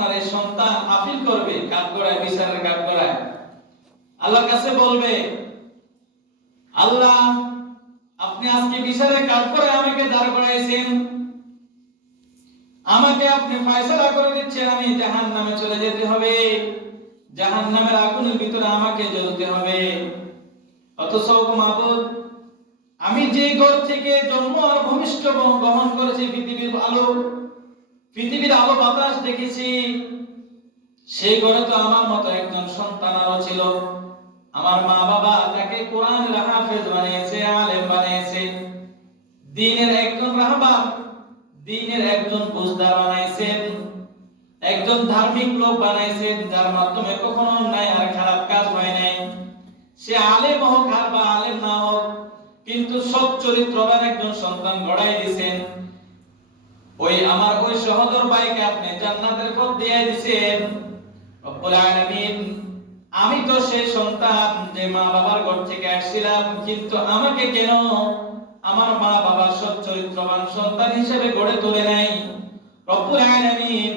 আপনার এই সন্তান আপিল করবে, কাঠগড়ায়, বিচারের কাঠগড়ায় আল্লাহর কাছে বলবে, আল্লাহ আপনি আজকে বিচারের কাঠগড়ায় আমাকে দাঁড় করাইছেন, আমাকে আপনি ফয়সালা করে দিচ্ছেন আমি জাহান্নামে চলে যেতে হবে, জাহান্নামের আগুনের ভিতরে আমাকে জ্বলতে হবে। অথচ মাবুদ, আমি যে ঘর থেকে জন্ম আর ভূমিষ্ঠ গ্রহণ করেছি, পৃথিবীর আলো বাতাস দেখেছি, সেই ঘরে তো আমার মতো একজন সন্তান আরো ছিল। আমার মা বাবা তাকে কোরআনের হাফেজ বানিয়েছে, আলেম বানিয়েছে, দ্বীনের একজন রাহবার, দ্বীনের একজন বুঝদার বানাইছেন, একজন ধার্মিক লোক বানাইছেন, যার মাধ্যমে কখনো অন্যায় আর খারাপ কাজ হয় নাই। সে আলেম হোক আর বা আলেম না হোক, কিন্তু সৎ চরিত্রবান একজন সন্তান গড়াই দিয়েছেন। ওই সহোদর ভাইকে আপনি জান্নাতের পথ দিয়ে দিয়েছেন রব্বুল আলামিন। আমি তো সেই সন্তান যে মা বাবার ঘর থেকে আসছিলাম, কিন্তু আমাকে কেন আমার মা বাবার সৎ চরিত্রবান সন্তান হিসেবে গড়ে তোলে নাই? রব্বুল আলামিন,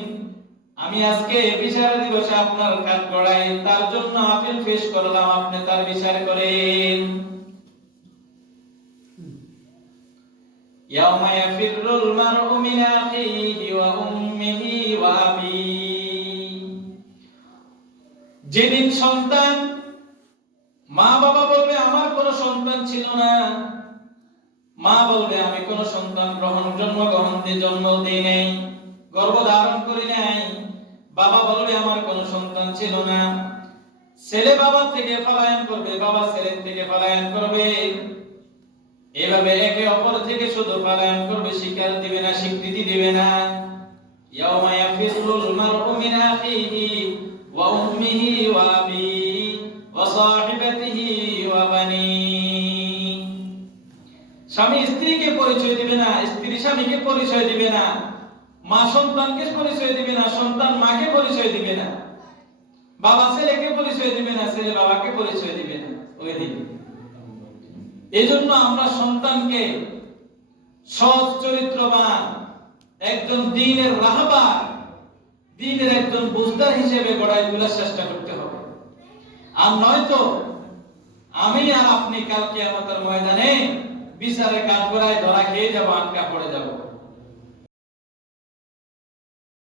আমি আজকে বিচার দিবসে আপনার কাঠগড়ায় তার জন্য আপিল পেশ করলাম, আপনি তার বিচার করেন। ইয়াউমা ইয়াফিরুল মারউ মিন আখিহি ওয়া উম্মিহি ওয়া আবিহি, যেদিন সন্তান, মা বাবা বলবে আমার কোনো সন্তান ছিল না, মা বলবে আমি কোনো সন্তান জন্ম দিই নাই, গর্ভধারণ করি নাই, বাবা বলবে আমার কোনো সন্তান ছিল না। ছেলে বাবা থেকে পলায়ন করবে, বাবা ছেলের থেকে পলায়ন করবে, এভাবে একে অপর থেকে শুধু পলায়ন করবে, স্বীকার দিবে না, স্বীকৃতি দিবে না। ইয়াউমা ইয়াফিরুল মারউ মিন আখিহি ওয়া উম্মিহি ওয়া আবিহি ওয়া সাহিবাতিহি ওয়া বানিহি। স্বামী স্ত্রীকে পরিচয় দিবে না, স্ত্রী স্বামীকে পরিচয় দিবে না, মা সন্তানকে পরিচয় দিবে না, সন্তান মাকে পরিচয় দিবে না, বাবা ছেলেকে পরিচয় দিবে না, ছেলে বাবাকে পরিচয় দিবে না। ওই দিন এজন্য আমরা সন্তানকে সৎ চরিত্রবান একজন দ্বীনের রাহবার, দ্বীনের একজন বুঝদার হিসেবে গড়াই তোলার চেষ্টা করতে হবে। আর নয়তো আমি আর আপনি কাল কিয়ামতের ময়দানে বিচারের কাঠগড়ায় ধরা খেয়ে যাব, আটকা পড়ে যাব।